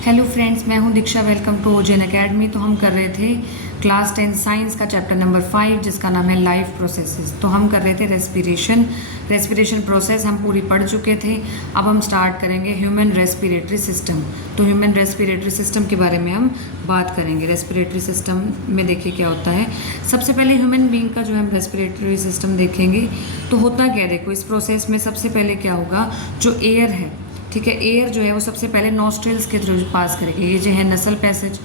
Hello friends, मैं हूं Diksha. Welcome to ओजेन एकेडमी। तो हम कर रहे थे क्लास 10 साइंस का चैप्टर नंबर 5 जिसका नाम है लाइफ प्रोसेसेस। तो हम कर रहे थे रेस्पिरेशन प्रोसेस हम पूरी पढ़ चुके थे। अब हम स्टार्ट करेंगे ह्यूमन रेस्पिरेटरी सिस्टम। तो ह्यूमन रेस्पिरेटरी सिस्टम के बारे में हम बात करेंगे। रेस्पिरेटरी सिस्टम में देखिए क्या होता है। सबसे पहले ह्यूमन बीइंग का जो हम रेस्पिरेटरी सिस्टम देखेंगे तो होता क्या, देखो इस प्रोसेस में सबसे पहले क्या होगा, जो एयर है, ठीक है, एयर जो है वो सबसे पहले नॉस्ट्रिल्स के थ्रू पास करेगी। ये जो है नसल पैसेज,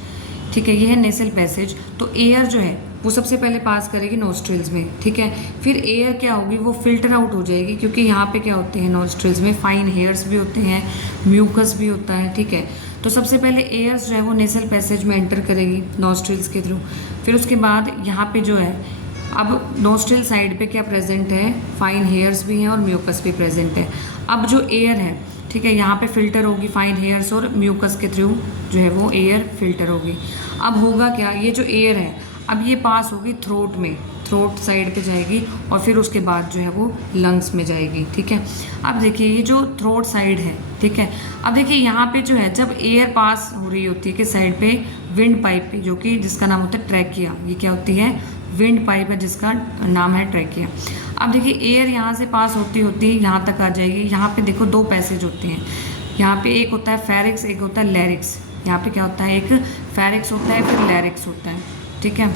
ठीक है, ये है नेसल पैसेज। तो एयर जो है वो सबसे पहले पास करेगी नॉस्ट्रिल्स में, ठीक है। फिर एयर क्या होगी, वो फिल्टर आउट हो जाएगी, क्योंकि यहाँ पे क्या होते हैं नॉस्ट्रिल्स में फाइन हेयर्स भी होते हैं, म्यूकस भी होता है, ठीक है। तो सबसे पहले एयर जो है वो नेसल पैसेज में एंटर करेगी नॉस्ट्रिल्स के थ्रू। फिर उसके बाद यहाँ पे जो है, अब नॉस्ट्रिल साइड पे क्या प्रेजेंट है, फाइन हेयर्स भी हैं और म्यूकस भी प्रेजेंट है। अब जो एयर है, ठीक है, यहाँ पे फिल्टर होगी फाइन हेयर्स और म्यूकस के थ्रू जो है वो एयर फिल्टर होगी। अब होगा क्या, ये जो एयर है अब ये पास होगी थ्रोट में, थ्रोट साइड पे जाएगी और फिर उसके बाद जो है वो लंग्स में जाएगी, ठीक है। अब देखिए ये जो थ्रोट साइड है, ठीक है, अब देखिए यहाँ पे जो है जब एयर पास हो रही होती है कि साइड पे विंड पाइप पे, जो कि जिसका नाम होता है ट्रैकिया, ये क्या होती है, विंड पाइप है जिसका नाम है ट्रैकिया। अब देखिए एयर यहाँ से पास होती होती यहाँ तक आ जाएगी। यहाँ पे देखो दो पैसेज होते हैं, यहाँ पे एक होता है फेरिक्स, एक होता है लैरिक्स। यहाँ पे क्या होता है, एक फेरिक्स होता है फिर लैरिक्स होता है, ठीक है।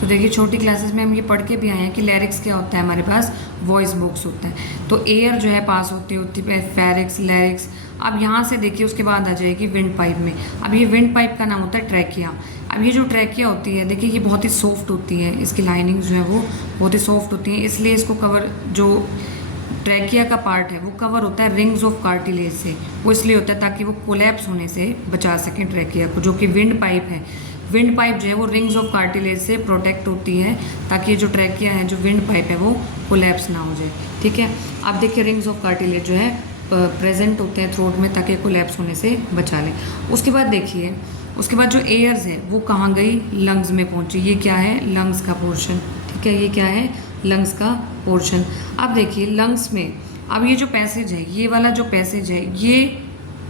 तो देखिए छोटी क्लासेस में हम ये पढ़ के भी आए हैं कि लैरिक्स क्या होता है, हमारे पास वॉइस बॉक्स होता है। तो एयर जो है पास होती होती है फेरिक्स लैरिक्स। अब यहाँ से देखिए उसके बाद आ जाएगी विंड पाइप में। अब ये विंड पाइप का नाम होता है ट्रैकिया। अब ये जो ट्रैकिया होती है देखिए ये बहुत ही सॉफ्ट होती है, इसकी लाइनिंग जो है वो बहुत ही सॉफ्ट होती है, इसलिए इसको कवर, जो ट्रैकिया का पार्ट है वो कवर होता है रिंग्स ऑफ कार्टिलेज से। वो इसलिए होता है ताकि वो कोलैप्स होने से बचा सकें ट्रैकिया को। जो कि विंड पाइप है, विंड पाइप जो है वो रिंग्स ऑफ कार्टिलेज से प्रोटेक्ट होती है ताकि ये जो ट्रैकिया है, जो विंड पाइप है, वो कोलैप्स ना हो जाए, ठीक है। अब देखिए रिंग्स ऑफ कार्टिलेज जो है प्रेजेंट होते हैं थ्रोट में ताकि कोलैप्स होने से बचा लें। उसके बाद देखिए उसके बाद जो एयर्स है वो कहाँ गई, लंग्स में पहुंची। ये क्या है, लंग्स का पोर्शन, ठीक है, ये क्या है, लंग्स का पोर्शन। अब देखिए लंग्स में अब ये जो पैसेज है, ये वाला जो पैसेज है, ये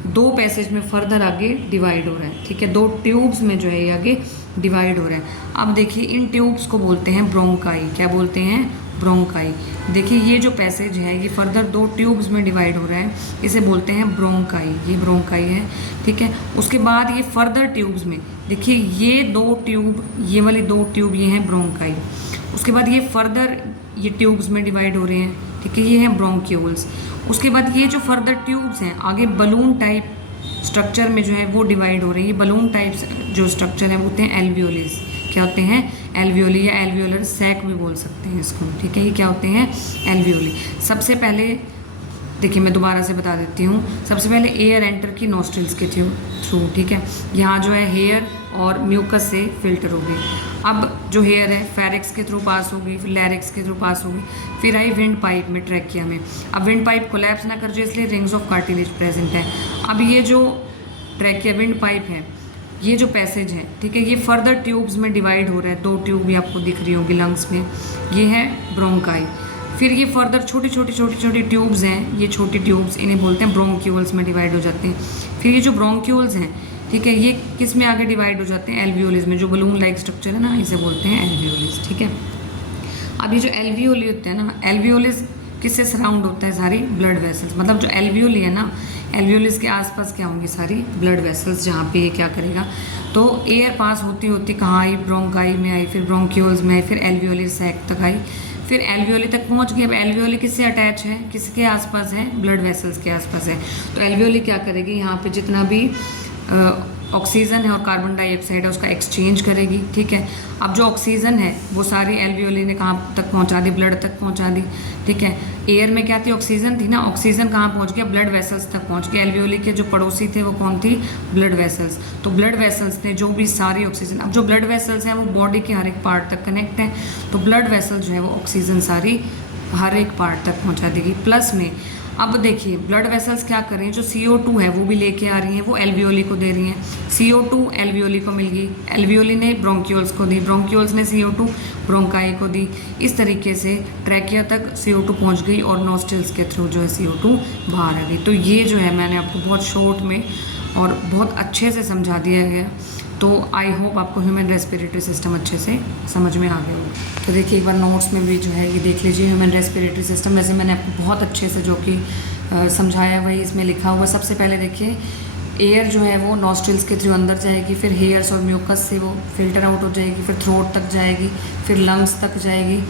दो पैसेज में फर्दर आगे डिवाइड हो रहा है, ठीक है, दो ट्यूब्स में जो है ये आगे डिवाइड हो रहा है। अब देखिए इन ट्यूब्स को बोलते हैं ब्रोंकाई। क्या बोलते हैं, ब्रोंकाई। देखिए ये जो पैसेज है ये फर्दर दो ट्यूब्स में डिवाइड हो रहा है, इसे बोलते हैं ब्रोंकाई, ये ब्रोंकाई है, ठीक है। उसके बाद ये फर्दर ट्यूब्स में देखिए ये दो ट्यूब, ये वाली दो ट्यूब ये हैं ब्रोंकाई। उसके बाद ये फर्दर ये ट्यूब्स में डिवाइड हो रहे हैं, ठीक है, ये हैं ब्रोंक्यूल्स। उसके बाद ये जो फर्दर ट्यूब्स हैं आगे बलून टाइप स्ट्रक्चर में जो है वो डिवाइड हो रही है। बलून टाइप्स जो स्ट्रक्चर है वो होते हैं एल्वियोलिस। क्या होते हैं, एल्वियोली या एल्वियोलर सैक भी बोल सकते हैं इसको, ठीक है। ये क्या होते हैं, एल्वियोली। सबसे पहले देखिए मैं दोबारा से बता देती हूँ, सबसे पहले एयर एंटर की नॉस्ट्रिल्स के थ्रू, ठीक है। यहाँ जो है हेयर और म्यूकस से फिल्टर हो गई। अब जो हेयर है फेरिक्स के थ्रू पास होगी, फिर लैरिक्स के थ्रू पास होगी, फिर आई विंड पाइप में ट्रैकिया में। अब विंड पाइप कोलैप्स ना कर जाए इसलिए रिंग्स ऑफ कार्टिलेज प्रेजेंट है। अब ये जो ट्रैकिया विंड पाइप है, ये जो पैसेज है, ठीक है, ये फर्दर ट्यूब्स में डिवाइड हो रहा है। दो ट्यूब भी आपको दिख रही होगी लंग्स में, ये है ब्रोंकाई। फिर ये फर्दर छोटी छोटी ट्यूब्स हैं, ये छोटी ट्यूब्स इन्हें बोलते हैं ब्रोंक्यूल्स में डिवाइड हो जाते हैं। फिर ये जो ब्रोंक्यूल्स हैं, ठीक है, ये किस में आगे डिवाइड हो जाते हैं, एल्वियोलिस में। जो बलून लाइक स्ट्रक्चर है ना, इसे बोलते हैं एल्वियोलिस, ठीक है। अब ये जो एल्वियोली होते हैं ना, एल्वियोलिस किससे सराउंड होता है, सारी ब्लड वेसल्स। मतलब जो एल्वियोली है ना, एल्वियोलिस के आसपास क्या होंगी, सारी ब्लड वेसल्स, जहाँ पे ये क्या करेगा, तो एयर पास होती होती कहाँ आई, ब्रोंकाई में आई, फिर ब्रोंक्यूल्स में आई, फिर एल्वियोली सैक तक आई, फिर एल्वियोली तक पहुंच गई। अब एल्वियोली किससे अटैच है, किसके आसपास है, ब्लड वेसल्स के आसपास है। तो एल्वियोली क्या करेगी, यहाँ पे जितना भी ऑक्सीजन है और कार्बन डाइऑक्साइड है उसका एक्सचेंज करेगी, ठीक है। अब जो ऑक्सीजन है वो सारी एल्वियोली ने कहाँ तक पहुँचा दी, ब्लड तक पहुँचा दी, ठीक है। एयर में क्या थी, ऑक्सीजन थी ना, ऑक्सीजन कहाँ पहुँच गया, ब्लड वेसल्स तक पहुँच गया। एल्वियोली के जो पड़ोसी थे वो कौन थी, ब्लड वेसल्स। तो ब्लड वेसल्स ने जो भी सारी ऑक्सीजन, अब जो ब्लड वेसल्स हैं वो बॉडी के हर एक पार्ट तक कनेक्ट है, तो ब्लड वेसल जो है वो ऑक्सीजन सारी हर एक पार्ट तक पहुँचा देगी। प्लस में अब देखिए ब्लड वेसल्स क्या कर रही हैं, जो CO2 है वो भी लेके आ रही हैं, वो एल्वियोली को दे रही हैं। CO2 एल्वियोली को मिल गई, एल्वियोली ने ब्रोंक्यूल्स को दी, ब्रोंक्यूल्स ने CO2 ब्रोंकाई को दी। इस तरीके से ट्रैकिया तक CO2 पहुंच गई और नॉस्ट्रिल्स के थ्रू जो है CO2 बाहर आ गई। तो ये जो है मैंने आपको बहुत शॉर्ट में और बहुत अच्छे से समझा दिया गया। तो आई होप आपको ह्यूमन रेस्पिरेटरी सिस्टम अच्छे से समझ में आ गया होगा। तो देखिए एक बार नोट्स में भी जो है ये देख लीजिए, ह्यूमन रेस्पिरेटरी सिस्टम वैसे मैंने आपको बहुत अच्छे से जो कि समझाया वही इसमें लिखा हुआ। सबसे पहले देखिए एयर जो है वो नॉस्ट्रिल्स के थ्रू अंदर जाएगी, फिर हेयर्स और म्यूकस से वो फिल्टर आउट हो जाएगी, फिर थ्रोट तक जाएगी, फिर लंग्स तक जाएगी।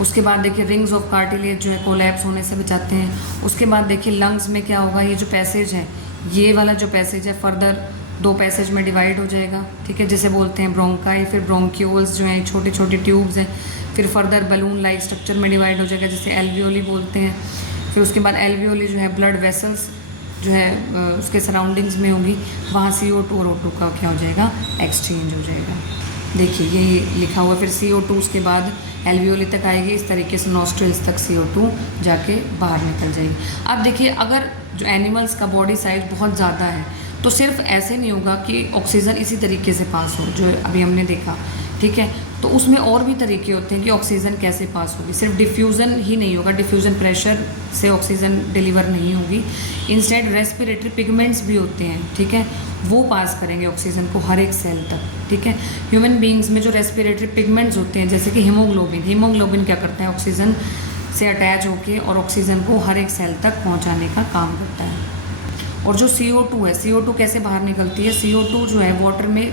उसके बाद देखिए रिंग्स ऑफ कार्टिलेज जो है कोलैप्स होने से बचाते हैं। उसके बाद देखिए लंग्स में क्या होगा, ये जो पैसेज है, ये वाला जो पैसेज है फर्दर 2 पैसेज में डिवाइड हो जाएगा, ठीक है, जिसे बोलते हैं ब्रोंकाई। फिर ब्रोंक्यूल्स जो हैं छोटे छोटे ट्यूब्स हैं, फिर फर्दर बलून लाइक स्ट्रक्चर में डिवाइड हो जाएगा जिसे एल्वियोली बोलते हैं। फिर उसके बाद एल्वियोली जो है ब्लड वेसल्स जो है उसके सराउंडिंग्स में होगी, वहाँ CO2 और O2 का क्या हो जाएगा, एक्सचेंज हो जाएगा। देखिए ये लिखा हुआ। फिर CO2 उसके बाद एल्वियोली तक आएगी, इस तरीके से नॉस्ट्रिल्स तक CO2 जाके बाहर निकल जाएगी। अब देखिए अगर जो एनिमल्स का बॉडी साइज बहुत ज़्यादा है तो सिर्फ ऐसे नहीं होगा कि ऑक्सीजन इसी तरीके से पास हो जो अभी हमने देखा, ठीक है, तो उसमें और भी तरीके होते हैं कि ऑक्सीजन कैसे पास होगी। सिर्फ डिफ्यूज़न ही नहीं होगा, डिफ्यूज़न प्रेशर से ऑक्सीजन डिलीवर नहीं होगी, इंस्टेड रेस्पिरेटरी पिगमेंट्स भी होते हैं, ठीक है, वो पास करेंगे ऑक्सीजन को हर एक सेल तक, ठीक है। ह्यूमन बींग्स में जो रेस्पिरेटरी पिगमेंट्स होते हैं जैसे कि हीमोग्लोबिन क्या करता है, ऑक्सीजन से अटैच होकर और ऑक्सीजन को हर एक सेल तक पहुँचाने का काम करता है। और जो CO2 है, CO2 कैसे बाहर निकलती है, CO2 जो है वाटर में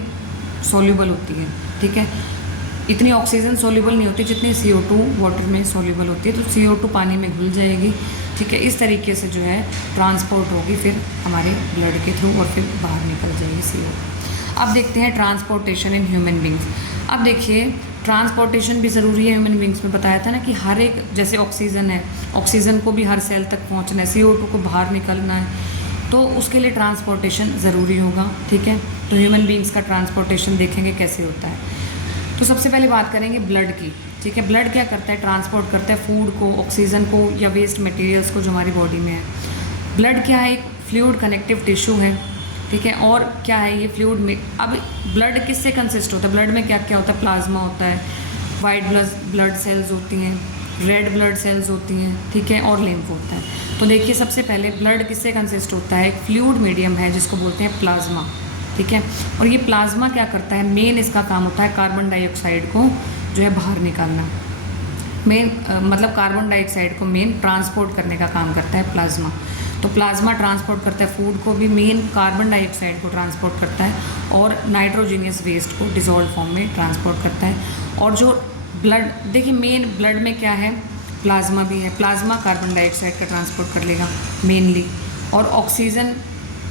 सॉल्युबल होती है, ठीक है, इतनी ऑक्सीजन सॉल्युबल नहीं होती जितनी CO2 वाटर में सॉल्युबल होती है, तो CO2 पानी में घुल जाएगी, ठीक है, इस तरीके से जो है ट्रांसपोर्ट होगी फिर हमारे ब्लड के थ्रू और फिर बाहर निकल जाएगी CO2। अब देखते हैं ट्रांसपोर्टेशन इन ह्यूमन बींग्स। अब देखिए ट्रांसपोर्टेशन भी ज़रूरी है ह्यूमन बींग्स में, बताया था ना कि हर एक, जैसे ऑक्सीजन है, ऑक्सीजन को भी हर सेल तक पहुँचना है, CO2 को बाहर निकलना है, तो उसके लिए ट्रांसपोर्टेशन ज़रूरी होगा, ठीक है। तो ह्यूमन बींग्स का ट्रांसपोर्टेशन देखेंगे कैसे होता है। तो सबसे पहले बात करेंगे ब्लड की, ठीक है। ब्लड क्या करता है, ट्रांसपोर्ट करता है फूड को, ऑक्सीजन को या वेस्ट मटेरियल्स को जो हमारी बॉडी में है। ब्लड क्या है, एक फ्लूइड कनेक्टिव टिश्यू है, ठीक है। और क्या है ये फ्लूइड में, अब ब्लड किससे कंसिस्ट होता है, ब्लड में क्या क्या होता है, प्लाज्मा होता है, वाइट ब्लड सेल्स होती हैं, रेड ब्लड सेल्स होती हैं, ठीक है, और लिम्फ होता है। तो देखिए सबसे पहले ब्लड किससे कंसिस्ट होता है, एक फ्लूइड मीडियम है जिसको बोलते हैं प्लाज्मा, ठीक है। और ये प्लाज्मा क्या करता है, मेन इसका काम होता है कार्बन डाइऑक्साइड को जो है बाहर निकालना, मेन मतलब कार्बन डाइऑक्साइड को मेन ट्रांसपोर्ट करने का काम करता है प्लाज्मा। तो प्लाज्मा ट्रांसपोर्ट करता है फूड को भी, मेन कार्बन डाइऑक्साइड को ट्रांसपोर्ट करता है और नाइट्रोजीनियस वेस्ट को डिसॉल्व फॉर्म में ट्रांसपोर्ट करता है। और जो ब्लड, देखिए मेन ब्लड में क्या है, प्लाज्मा भी है, प्लाज्मा कार्बन डाइऑक्साइड का ट्रांसपोर्ट कर लेगा मेनली, और ऑक्सीजन,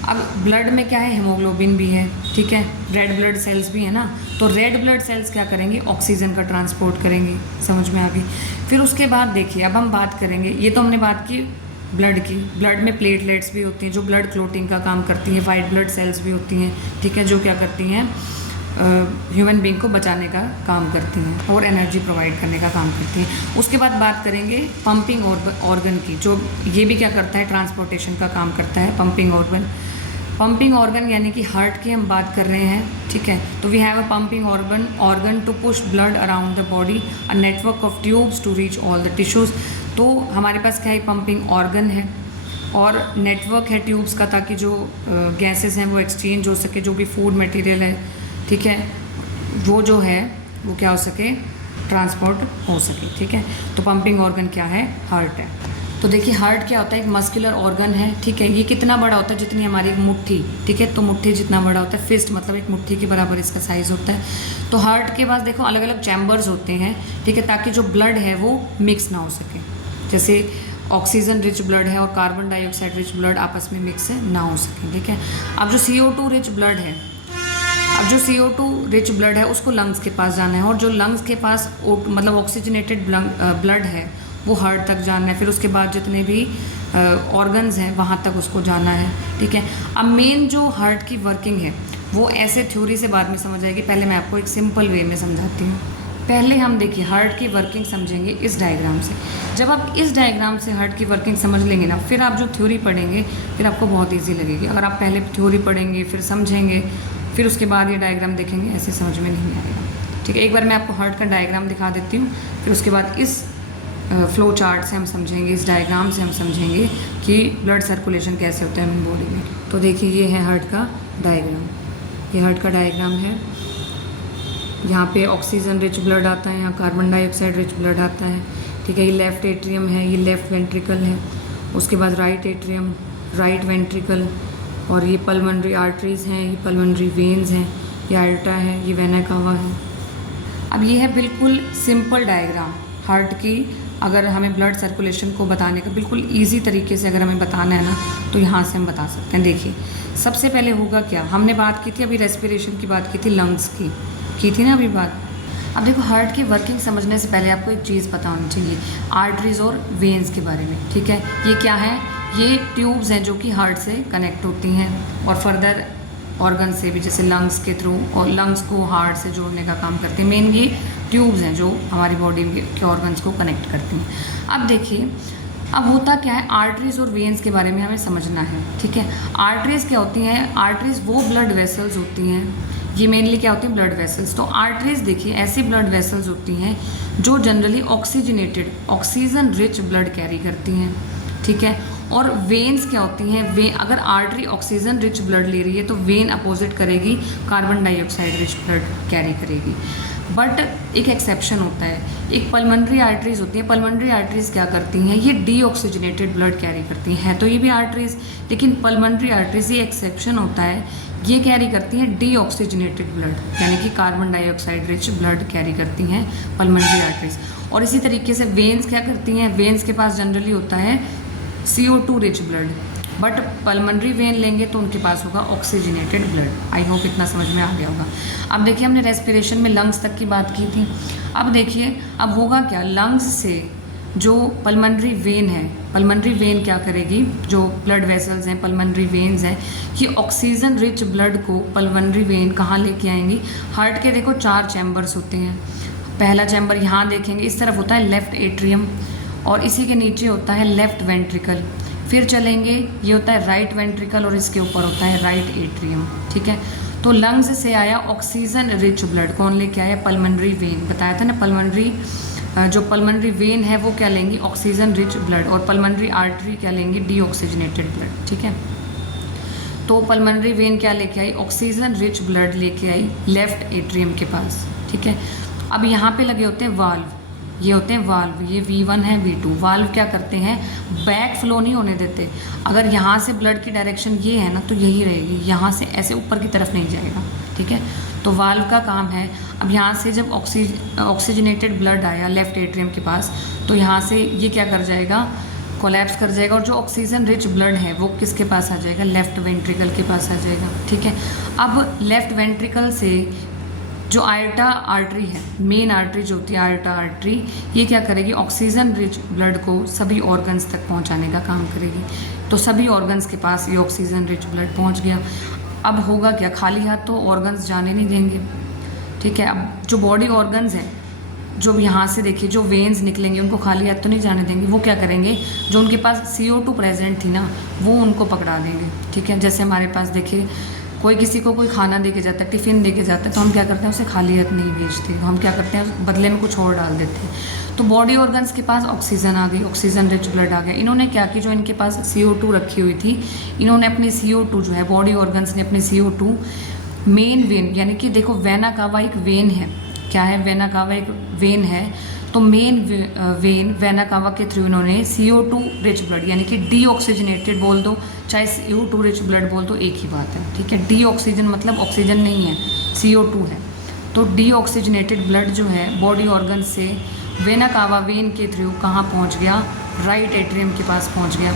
अब ब्लड में क्या है, हीमोग्लोबिन भी है, ठीक है, रेड ब्लड सेल्स भी है ना, तो रेड ब्लड सेल्स क्या करेंगे, ऑक्सीजन का ट्रांसपोर्ट करेंगे, समझ में आ गई। फिर उसके बाद देखिए अब हम बात करेंगे, ये तो हमने बात की ब्लड की, ब्लड में प्लेटलेट्स भी होती हैं जो ब्लड क्लोटिंग का काम करती हैं, वाइट ब्लड सेल्स भी होती हैं, ठीक है, जो क्या करती हैं, ह्यूमन बींग को बचाने का काम करती हैं और एनर्जी प्रोवाइड करने का काम करती हैं। उसके बाद बात करेंगे पंपिंग ऑर्गन की, जो ये भी क्या करता है, ट्रांसपोर्टेशन का काम करता है, पंपिंग ऑर्गन। पंपिंग ऑर्गन यानी कि हार्ट की हम बात कर रहे हैं, ठीक है, तो we have a pumping organ to push blood around the body, a network of tubes to reach all the tissues. तो हमारे पास क्या है, पंपिंग ऑर्गन है और नेटवर्क है ट्यूब्स का, ताकि जो गैसेस हैं वो एक्सचेंज हो सके, जो भी फूड मटेरियल है, ठीक है, वो जो है वो क्या हो सके, ट्रांसपोर्ट हो सके, ठीक है। तो पंपिंग ऑर्गन क्या है, हार्ट है। तो देखिए हार्ट क्या होता है, एक मस्कुलर ऑर्गन है, ठीक है, ये कितना बड़ा होता है, जितनी हमारी एक मुट्ठी, ठीक है, तो मुट्ठी जितना बड़ा होता है, फिस्ट मतलब एक मुट्ठी के बराबर इसका साइज़ होता है। तो हार्ट के पास देखो अलग अलग चैम्बर्स होते हैं, ठीक है, ताकि जो ब्लड है वो मिक्स ना हो सके, जैसे ऑक्सीजन रिच ब्लड है और कार्बन डाइऑक्साइड रिच ब्लड आपस में मिक्स ना हो सके, ठीक है। अब जो CO2 रिच ब्लड है, अब जो CO2 रिच ब्लड है उसको लंग्स के पास जाना है, और जो लंग्स के पास मतलब ऑक्सीजनेटेड ब्लड है वो हार्ट तक जाना है, फिर उसके बाद जितने भी ऑर्गन्स हैं वहाँ तक उसको जाना है, ठीक है। अब मेन जो हार्ट की वर्किंग है वो ऐसे थ्योरी से बाद में समझ आएगी, पहले मैं आपको एक सिंपल वे में समझाती हूँ। पहले हम देखिए हार्ट की वर्किंग समझेंगे इस डायग्राम से। जब आप इस डायग्राम से हार्ट की वर्किंग समझ लेंगे ना, फिर आप जो थ्योरी पढ़ेंगे फिर आपको बहुत ईजी लगेगी। अगर आप पहले थ्योरी पढ़ेंगे फिर समझेंगे फिर उसके बाद ये डायग्राम देखेंगे, ऐसे समझ में नहीं आएगा, ठीक है। एक बार मैं आपको हार्ट का डायग्राम दिखा देती हूँ, फिर उसके बाद इस फ्लो चार्ट से हम समझेंगे, इस डायग्राम से हम समझेंगे कि ब्लड सर्कुलेशन कैसे होता है हमारी बॉडी में। तो देखिए ये है हार्ट का डायग्राम, ये हार्ट का डायग्राम है। यहाँ पे ऑक्सीजन रिच ब्लड आता है, यहाँ कार्बन डाइऑक्साइड रिच ब्लड आता है, ठीक है। ये लेफ़्ट एट्रियम है, ये लेफ़्ट वेंट्रिकल है, उसके बाद राइट एट्रियम, राइट वेंट्रिकल, और ये पल्मोनरी आर्टरीज़ हैं, ये पल्मोनरी वेन्स हैं, ये आर्टा है, ये वेना कावा है। अब ये है बिल्कुल सिंपल डायग्राम हार्ट की। अगर हमें ब्लड सर्कुलेशन को बताने का बिल्कुल इजी तरीके से अगर हमें बताना है ना, तो यहाँ से हम बता सकते हैं। देखिए सबसे पहले होगा क्या, हमने बात की थी अभी रेस्पिरेशन की बात की थी, लंग्स की थी ना अभी बात। अब देखो हार्ट की वर्किंग समझने से पहले आपको एक चीज़ पता होनी चाहिए, आर्टरीज और वेन्स के बारे में, ठीक है। ये क्या है, ये ट्यूब्स हैं जो कि हार्ट से कनेक्ट होती हैं और फर्दर ऑर्गन से भी, जैसे लंग्स के थ्रू, और लंग्स को हार्ट से जोड़ने का काम करते हैं। मेन ये ट्यूब्स हैं जो हमारी बॉडी के ऑर्गन्स को कनेक्ट करती हैं। अब देखिए अब होता क्या है, आर्टरीज और वेन्स के बारे में हमें समझना है, ठीक है। आर्टरीज क्या होती हैं, आर्टरीज वो ब्लड वेसल्स होती हैं, ये मेनली क्या होती हैं, ब्लड वेसल्स। तो आर्टरीज देखिए ऐसी ब्लड वेसल्स होती हैं जो generally oxygenated, oxygen rich blood carry करती हैं, ठीक है। और वेन्स क्या होती हैं, वे अगर आर्टरी ऑक्सीजन रिच ब्लड ले रही है तो वेन अपोजिट करेगी, carbon dioxide rich blood carry करेगी। बट एक एक्सेप्शन होता है, एक पल्मोनरी आर्टरीज होती हैं। पल्मोनरी आर्टरीज क्या करती हैं, ये डीऑक्सीजनेटेड ब्लड कैरी करती हैं, तो ये भी आर्टरीज, लेकिन पल्मोनरी आर्टरीज ये एक्सेप्शन होता है, ये कैरी करती हैं डीऑक्सीजनेटेड ब्लड, यानी कि carbon dioxide rich blood carry करती हैं पल्मोनरी आर्टरीज। और इसी तरीके से वेन्स क्या करती हैं, वेन्स के पास जनरली होता है CO2 rich blood, but pulmonary vein लेंगे तो उनके पास होगा ऑक्सीजनेटेड ब्लड। आई होप इतना समझ में आ गया होगा। अब देखिए हमने रेस्पिरेशन में लंग्स तक की बात की थी। अब देखिए अब होगा क्या, लंग्स से जो पल्मोनरी वेन है, पल्मोनरी वेन क्या करेगी, जो ब्लड वेसल्स हैं, पल्मोनरी वेन्स हैं, ये ऑक्सीजन रिच ब्लड को पल्मोनरी वेन कहाँ लेके आएंगी, हार्ट के देखो 4 चैम्बर्स होते हैं। पहला चैम्बर यहाँ देखेंगे इस तरफ होता है लेफ़्ट एट्रियम, और इसी के नीचे होता है लेफ़्ट वेंट्रिकल। फिर चलेंगे ये होता है राइट वेंट्रिकल, और इसके ऊपर होता है राइट एट्रियम, ठीक है। तो लंग्स से आया ऑक्सीजन रिच ब्लड, कौन लेके आया, पल्मोनरी वेन। बताया था ना पल्मोनरी, जो पल्मोनरी वेन है वो क्या लेंगी, ऑक्सीजन रिच ब्लड, और पल्मोनरी आर्टरी क्या लेंगी, डीऑक्सीजनेटेड ब्लड, ठीक है। तो पल्मोनरी वेन क्या लेके आई, ऑक्सीजन रिच ब्लड लेके आई लेफ़्ट एट्रियम के पास, ठीक है। अब यहाँ पे लगे होते हैं वाल्व, ये होते हैं वाल्व, ये V1 है, V2। वाल्व क्या करते हैं, बैक फ्लो नहीं होने देते। अगर यहाँ से ब्लड की डायरेक्शन ये है ना तो यही रहेगी, यहाँ से ऐसे ऊपर की तरफ नहीं जाएगा, ठीक है। तो वाल्व का काम है, अब यहाँ से जब ऑक्सीजनेटेड ब्लड आया लेफ़्ट एट्रियम के पास, तो यहाँ से ये क्या कर जाएगा, कोलैप्स कर जाएगा, और जो ऑक्सीजन रिच ब्लड है वो किसके पास आ जाएगा, लेफ़्ट वेंट्रिकल के पास आ जाएगा, ठीक है। अब लेफ़्ट वेंट्रिकल से जो आर्टा आर्टरी है, मेन आर्टरी जो होती है आर्टा आर्टरी, ये क्या करेगी, ऑक्सीजन रिच ब्लड को सभी ऑर्गन्स तक पहुंचाने का काम करेगी। तो सभी ऑर्गन्स के पास ये ऑक्सीजन रिच ब्लड पहुंच गया। अब होगा क्या, खाली हाथ तो ऑर्गन्स जाने नहीं देंगे, ठीक है। अब जो बॉडी ऑर्गन्स हैं, जो यहाँ से देखिए जो वेन्स निकलेंगे उनको खाली हाथ तो नहीं जाने देंगे, वो क्या करेंगे, जो उनके पास CO2 प्रेजेंट थी ना वो उनको पकड़ा देंगे, ठीक है। जैसे हमारे पास देखिए कोई किसी को कोई खाना दे के जाता है, टिफ़िन दे के जाता है, तो हम क्या करते हैं उसे खाली हाथ नहीं भेजते, हम क्या करते हैं बदले में कुछ और डाल देते हैं। तो बॉडी ऑर्गन्स के पास ऑक्सीजन आ गई, ऑक्सीजन रिच ब्लड आ गया। इन्होंने क्या की, जो इनके पास CO2 रखी हुई थी, इन्होंने अपने CO2 जो है, बॉडी ऑर्गन्स ने अपने CO2 मेन वेन, यानी कि देखो वेना कावा एक वेन है, क्या है, वेना कावा एक वेन है, तो मेन वेन वेना कावा के थ्रू इन्होंने CO2 रिच ब्लड, यानी कि डीऑक्सीजनेटेड बोल दो चाहे CO2 रिच ब्लड बोल दो, एक ही बात है, ठीक है। डीऑक्सीजन मतलब ऑक्सीजन नहीं है, CO2 है। तो डीऑक्सीजनेटेड ब्लड जो है बॉडी ऑर्गन से वेना कावा वेन के थ्रू कहाँ पहुँच गया, राइट एट्रियम के पास पहुँच गया,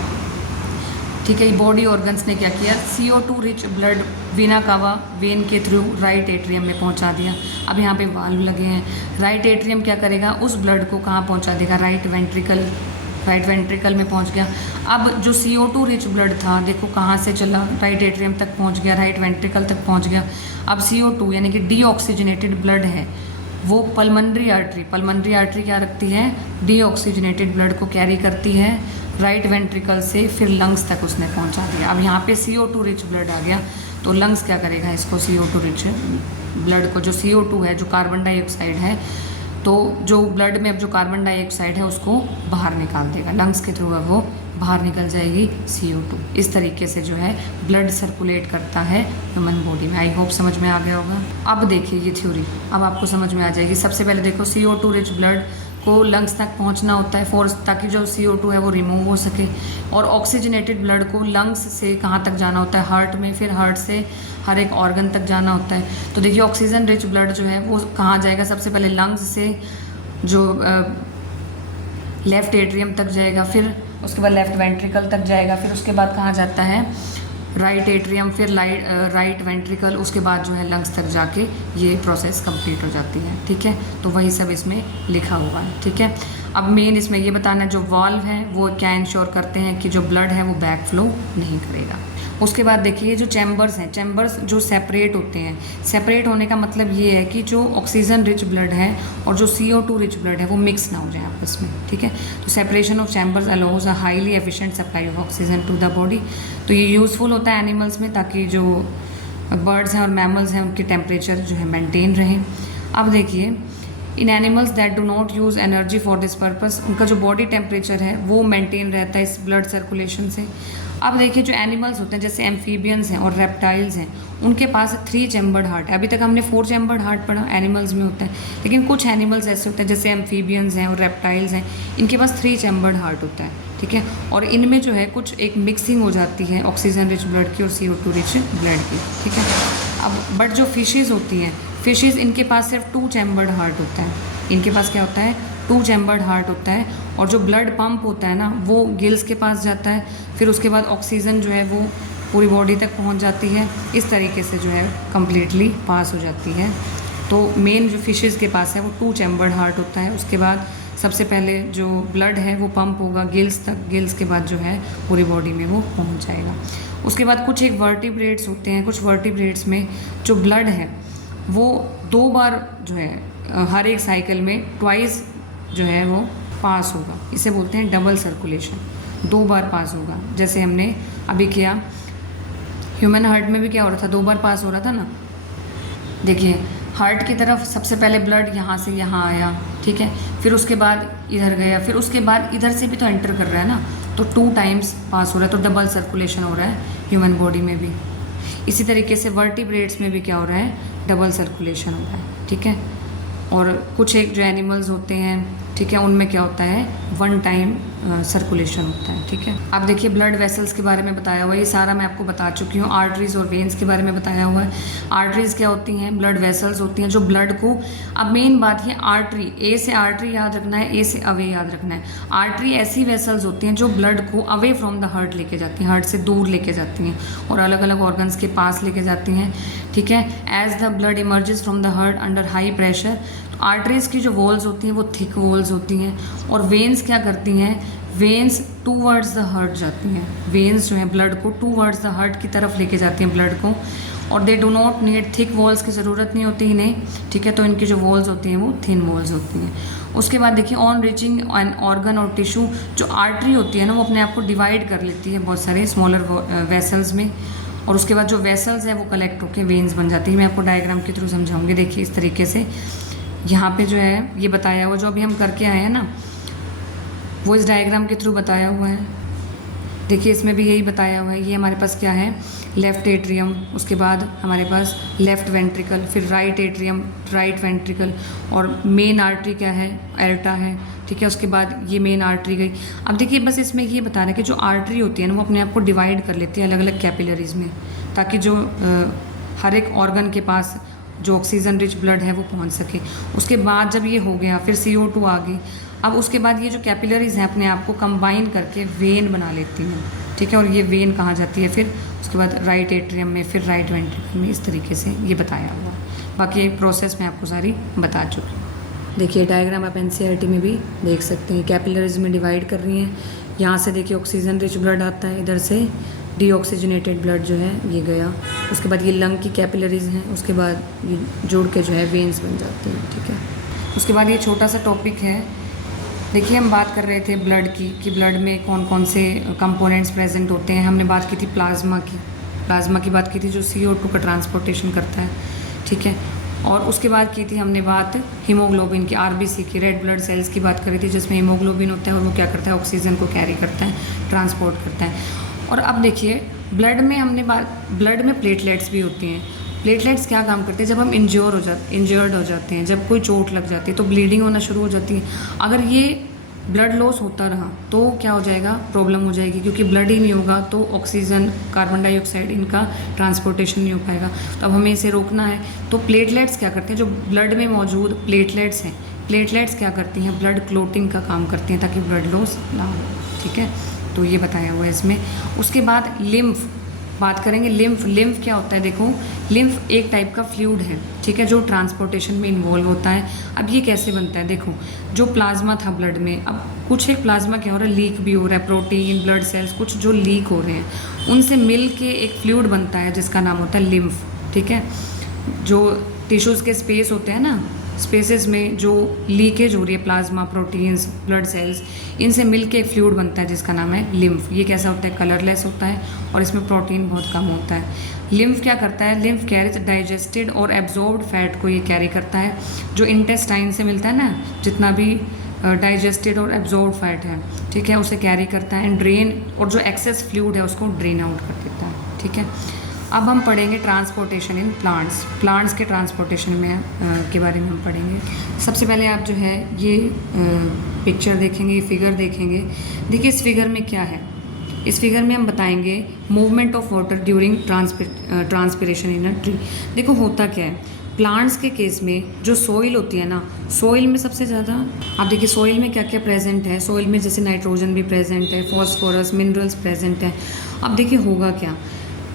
ठीक है। बॉडी ऑर्गन्स ने क्या किया, CO2 rich blood vena cava when के थ्रू राइट एट्रियम में पहुंचा दिया। अब यहाँ पे वाल्व लगे हैं, राइट एट्रियम क्या करेगा, उस ब्लड को कहाँ पहुंचा देगा, राइट वेंट्रिकल में पहुंच गया। अब जो CO2 रिच ब्लड था देखो कहाँ से चला, राइट एट्रियम तक पहुंच गया, राइट वेंट्रिकल तक पहुंच गया। अब CO2 यानी कि डीऑक्सीजनेटेड ब्लड है, वो पल्मोनरी आर्टरी क्या रखती है, डीऑक्सीजनेटेड ब्लड को कैरी करती है राइट वेंट्रिकल से, फिर लंग्स तक उसने पहुंचा दिया। अब यहाँ पे CO2 रिच ब्लड आ गया, तो लंग्स क्या करेगा, इसको CO2 रिच ब्लड को, जो CO2 है, जो कार्बन डाइऑक्साइड है, तो जो ब्लड में अब जो कार्बन डाइऑक्साइड है उसको बाहर निकाल देगा, लंग्स के थ्रू अब वो बाहर निकल जाएगी CO2। इस तरीके से जो है ब्लड सर्कुलेट करता है ह्यूमन बॉडी में। आई होप समझ में आ गया होगा। अब देखिए ये थ्योरी अब आपको समझ में आ जाएगी। सबसे पहले देखो CO2 रिच ब्लड को लंग्स तक पहुंचना होता है फोर्स, ताकि जो CO2 है वो रिमूव हो सके। और ऑक्सीजनेटेड ब्लड को लंग्स से कहाँ तक जाना होता है, हार्ट में, फिर हार्ट से हर एक ऑर्गन तक जाना होता है। तो देखिए ऑक्सीजन रिच ब्लड जो है वो कहाँ जाएगा, सबसे पहले लंग्स से जो लेफ़्ट एट्रियम तक जाएगा, फिर उसके बाद लेफ़्ट वेंट्रिकल तक जाएगा, फिर उसके बाद कहाँ जाता है राइट एट्रियम, फिर राइट वेंट्रिकल, उसके बाद जो है लंग्स तक जाके ये प्रोसेस कंप्लीट हो जाती है। ठीक है, तो वही सब इसमें लिखा हुआ है। ठीक है, अब मेन इसमें ये बताना है जो वाल्व है वो क्या इंश्योर करते हैं कि जो ब्लड है वो बैक फ्लो नहीं करेगा। उसके बाद देखिए जो चैम्बर्स हैं, चैम्बर्स जो सेपरेट होते हैं, सेपरेट होने का मतलब ये है कि जो ऑक्सीजन रिच ब्लड है और जो CO2 रिच ब्लड है वो मिक्स ना हो जाए आपस में। ठीक है, तो separation of chambers allows a highly efficient supply of oxygen to the body. तो ये यूज़फुल होता है एनिमल्स में, ताकि जो बर्ड्स हैं और मैमल्स हैं उनकी टेम्परेचर जो है मेंटेन रहे। अब देखिए in animals that do not use energy for this purpose, उनका जो बॉडी टेम्परेचर है वो मेंटेन रहता है इस ब्लड सर्कुलेशन से। अब देखिए जो एनिमल्स होते हैं जैसे एम्फीबियंस हैं और रेप्टाइल्स हैं, उनके पास 3 चैम्बर्ड हार्ट है। अभी तक हमने 4 चैम्बर्ड हार्ट पढ़ा एनिमल्स में होता है, लेकिन कुछ एनिमल्स ऐसे होते हैं जैसे एम्फीबियंस हैं और रेप्टाइल्स हैं, इनके पास 3 चैम्बर्ड हार्ट होता है। ठीक है, और इनमें जो है कुछ एक मिक्सिंग हो जाती है ऑक्सीजन रिच ब्लड की और CO2 रिच ब्लड की। ठीक है, अब बट जो फिशेज़ होती हैं, फिशेज़ इनके पास सिर्फ 2 चैम्बर्ड हार्ट होता है। इनके पास क्या होता है, 2 चैम्बर्ड हार्ट होता है, और जो ब्लड पंप होता है ना वो गिल्स के पास जाता है, फिर उसके बाद ऑक्सीजन जो है वो पूरी बॉडी तक पहुंच जाती है। इस तरीके से जो है कम्प्लीटली पास हो जाती है। तो मेन जो फिशेज़ के पास है वो 2 चैम्बर्ड हार्ट होता है। उसके बाद सबसे पहले जो ब्लड है वो पंप होगा गिल्स तक, गिल्स के बाद जो है पूरी बॉडी में वो पहुंच जाएगा। उसके बाद कुछ एक वर्टिब्रेट्स होते हैं, कुछ वर्टिब्रेट्स में जो ब्लड है वो 2 बार जो है हर एक साइकिल में ट्वाइस जो है वो पास होगा। इसे बोलते हैं डबल सर्कुलेशन, 2 बार पास होगा। जैसे हमने अभी किया ह्यूमन हार्ट में भी क्या हो रहा था, 2 बार पास हो रहा था ना। देखिए हार्ट की तरफ सबसे पहले ब्लड यहाँ से यहाँ आया, ठीक है, फिर उसके बाद इधर गया, फिर उसके बाद इधर से भी तो एंटर कर रहा है ना, तो 2 टाइम्स पास हो रहा है, तो डबल सर्कुलेशन हो रहा है ह्यूमन बॉडी में भी। इसी तरीके से वर्टिब्रेट्स में भी क्या हो रहा है, डबल सर्कुलेशन हो रहा है। ठीक है, और कुछ एक जो एनिमल्स होते हैं, ठीक है, उनमें क्या होता है 1 टाइम सर्कुलेशन होता है। ठीक है, अब देखिए ब्लड वेसल्स के बारे में बताया हुआ है, ये सारा मैं आपको बता चुकी हूँ। आर्टरीज और वेन्स के बारे में बताया हुआ है। आर्टरीज क्या होती हैं, ब्लड वेसल्स होती हैं जो ब्लड को, अब मेन बात है आर्टरी, ए से आर्टरी याद रखना है, ए से अवे याद रखना है। आर्टरी ऐसी वेसल्स होती हैं जो ब्लड को अवे फ्रॉम द हार्ट लेके जाती हैं, हार्ट से दूर लेके जाती हैं और अलग अलग ऑर्गन्स के पास लेके जाती हैं। ठीक है, as the blood emerges from the heart under high pressure, arteries की जो वॉल्स होती हैं वो थिक वॉल्स होती हैं। और वेन्स क्या करती हैं, वेन्स टूवर्ड्स द हार्ट जाती हैं। वेन्स जो है ब्लड को टूवर्ड्स द हार्ट की तरफ लेके जाती हैं ब्लड को, और they do not need thick walls की ज़रूरत नहीं होती इन्हें। ठीक है, तो इनकी जो वॉल्स होती हैं वो थिन वॉल्स होती हैं। उसके बाद देखिए ऑन रीचिंग एन ऑर्गन और टिश्यू, जो आर्टरी होती है ना वो अपने आप को डिवाइड कर लेती है बहुत सारे स्मॉलर वेसल्स में, और उसके बाद जो वेसल्स है वो कलेक्ट होकर वेन्स बन जाती है। मैं आपको डायग्राम के थ्रू समझाऊंगी। देखिए इस तरीके से यहाँ पे जो है ये बताया हुआ, जो अभी हम करके आए हैं ना वो इस डायग्राम के थ्रू बताया हुआ है। देखिए इसमें भी यही बताया हुआ है। ये हमारे पास क्या है, लेफ़्ट एट्रियम, उसके बाद हमारे पास लेफ़्ट वेंट्रिकल, फिर राइट एट्रियम, राइट वेंट्रिकल, और मेन आर्टरी क्या है, एल्टा है। ठीक है, उसके बाद ये मेन आर्टरी गई। अब देखिए बस इसमें ये बता रहे हैं कि जो आर्टरी होती है ना वो अपने आप को डिवाइड कर लेती है अलग अलग कैपिलरीज में, ताकि जो हर एक ऑर्गन के पास जो ऑक्सीजन रिच ब्लड है वो पहुंच सके। उसके बाद जब ये हो गया फिर CO2 आ गई। अब उसके बाद ये जो कैपिलरीज हैं अपने आप को कंबाइन करके वेन बना लेती हैं। ठीक है, और ये वेन कहाँ जाती है फिर उसके बाद राइट एट्रियम में, फिर राइट वेंट्रिकल में। इस तरीके से ये बताया हुआ। बाकी प्रोसेस मैं आपको सारी बता चुकी हूँ। देखिए डायग्राम आप NCERT में भी देख सकते हैं, कैपिलरीज में डिवाइड कर रही हैं। यहाँ से देखिए ऑक्सीजन रिच ब्लड आता है, इधर से डीऑक्सीजनेटेड ब्लड जो है ये गया। उसके बाद ये लंग की कैपिलरीज हैं, उसके बाद ये जुड़ के जो है वेन्स बन जाते हैं। ठीक है, उसके बाद ये छोटा सा टॉपिक है। देखिए हम बात कर रहे थे ब्लड की, कि ब्लड में कौन कौन से कंपोनेंट्स प्रेजेंट होते हैं। हमने बात की थी प्लाज्मा की, प्लाज्मा की बात की थी जो CO2 का ट्रांसपोर्टेशन करता है। ठीक है, और उसके बाद की थी हमने बात हीमोग्लोबिन की, आरबीसी की, रेड ब्लड सेल्स की बात करी थी, जिसमें हीमोग्लोबिन होता है और वो क्या करता है, ऑक्सीजन को कैरी करता है, ट्रांसपोर्ट करता है। और अब देखिए ब्लड में ब्लड में प्लेटलेट्स भी होती हैं। प्लेटलेट्स क्या काम करते हैं, जब हम इंजर्ड हो जाते हैं, जब कोई चोट लग जाती है तो ब्लीडिंग होना शुरू हो जाती है। अगर ये ब्लड लॉस होता रहा तो क्या हो जाएगा, प्रॉब्लम हो जाएगी, क्योंकि ब्लड ही नहीं होगा तो ऑक्सीजन, कार्बन डाइऑक्साइड, इनका ट्रांसपोर्टेशन नहीं हो पाएगा। तो अब हमें इसे रोकना है। तो प्लेटलेट्स क्या करते हैं, जो ब्लड में मौजूद प्लेटलेट्स हैं, प्लेटलेट्स क्या करती हैं, ब्लड क्लोटिंग का काम करती हैं ताकि ब्लड लॉस ना हो। ठीक है, तो ये बताया हुआ है इसमें। उसके बाद लिम्फ बात करेंगे। लिम्फ क्या होता है, देखो लिम्फ एक टाइप का फ्लूइड है, ठीक है, जो ट्रांसपोर्टेशन में इन्वॉल्व होता है। अब ये कैसे बनता है, देखो जो प्लाज्मा था ब्लड में, अब कुछ एक प्लाज्मा क्या हो रहा है, लीक भी हो रहा है, प्रोटीन, ब्लड सेल्स कुछ जो लीक हो रहे हैं, उनसे मिल के एक फ्लूइड बनता है जिसका नाम होता है लिम्फ। ठीक है, जो टिश्यूज़ के स्पेस होते हैं ना, स्पेसेस में जो लीकेज हो रही है प्लाज्मा, प्रोटीन्स, ब्लड सेल्स, इनसे मिलके एक फ्लूइड बनता है जिसका नाम है लिम्फ। ये कैसा होता है, कलरलेस होता है और इसमें प्रोटीन बहुत कम होता है। लिम्फ क्या करता है, लिम्फ कैरीज डाइजेस्टेड और एब्जॉर्ब्ड फैट को ये कैरी करता है, जो इंटेस्टाइन से मिलता है ना, जितना भी डाइजेस्टेड और एब्जॉर्ब्ड फैट है, ठीक है, उसे कैरी करता है एंड ड्रेन, और जो एक्सेस फ्लूइड है उसको ड्रेन आउट कर देता है। ठीक है, अब हम पढ़ेंगे ट्रांसपोर्टेशन इन प्लांट्स के ट्रांसपोर्टेशन में के बारे में हम पढ़ेंगे। सबसे पहले आप जो है ये पिक्चर देखेंगे, फिगर देखेंगे। देखिए इस फिगर में क्या है, इस फिगर में हम बताएंगे movement of water during transpiration in a tree. देखो होता क्या है, प्लांट्स के केस में जो सॉइल होती है ना, सॉइल में सबसे ज़्यादा, आप देखिए सॉइल में क्या क्या प्रेजेंट है। सॉइल में जैसे नाइट्रोजन भी प्रेजेंट है, फॉस्फोरस, मिनरल्स प्रेजेंट है। अब देखिए होगा क्या,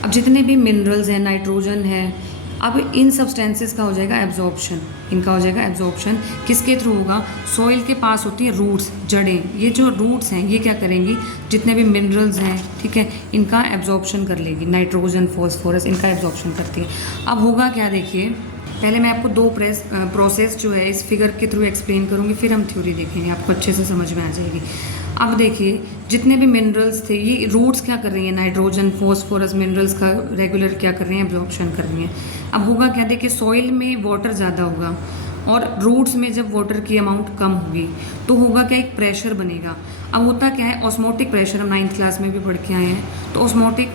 अब जितने भी मिनरल्स हैं, नाइट्रोजन है, अब इन सब्सटेंसेस का हो जाएगा एब्जॉर्प्शन, इनका हो जाएगा एब्जॉर्प्शन। किसके थ्रू होगा, सॉइल के पास होती है रूट्स, जड़ें। ये जो रूट्स हैं ये क्या करेंगी, जितने भी मिनरल्स हैं, ठीक है, इनका एब्जॉर्प्शन कर लेगी, नाइट्रोजन, फॉस्फोरस, इनका एब्जॉर्प्शन करती है। अब होगा क्या, देखिए पहले मैं आपको दो प्रोसेस जो है इस फिगर के थ्रू एक्सप्लेन करूँगी, फिर हम थ्योरी देखेंगे, आपको अच्छे से समझ में आ जाएगी। अब देखिए जितने भी मिनरल्स थे, ये रूट्स क्या कर रही हैं, नाइट्रोजन, फॉस्फोरस, मिनरल्स का रेगुलर क्या कर रही हैं, एब्जॉर्प्शन कर रही हैं। अब होगा क्या, देखिए सॉइल में वाटर ज़्यादा होगा और रूट्स में जब वाटर की अमाउंट कम होगी तो होगा क्या, एक प्रेशर बनेगा। अब होता क्या है, ऑस्मोटिक प्रेशर, हम 9th क्लास में भी पढ़ के आए हैं। तो ऑस्मोटिक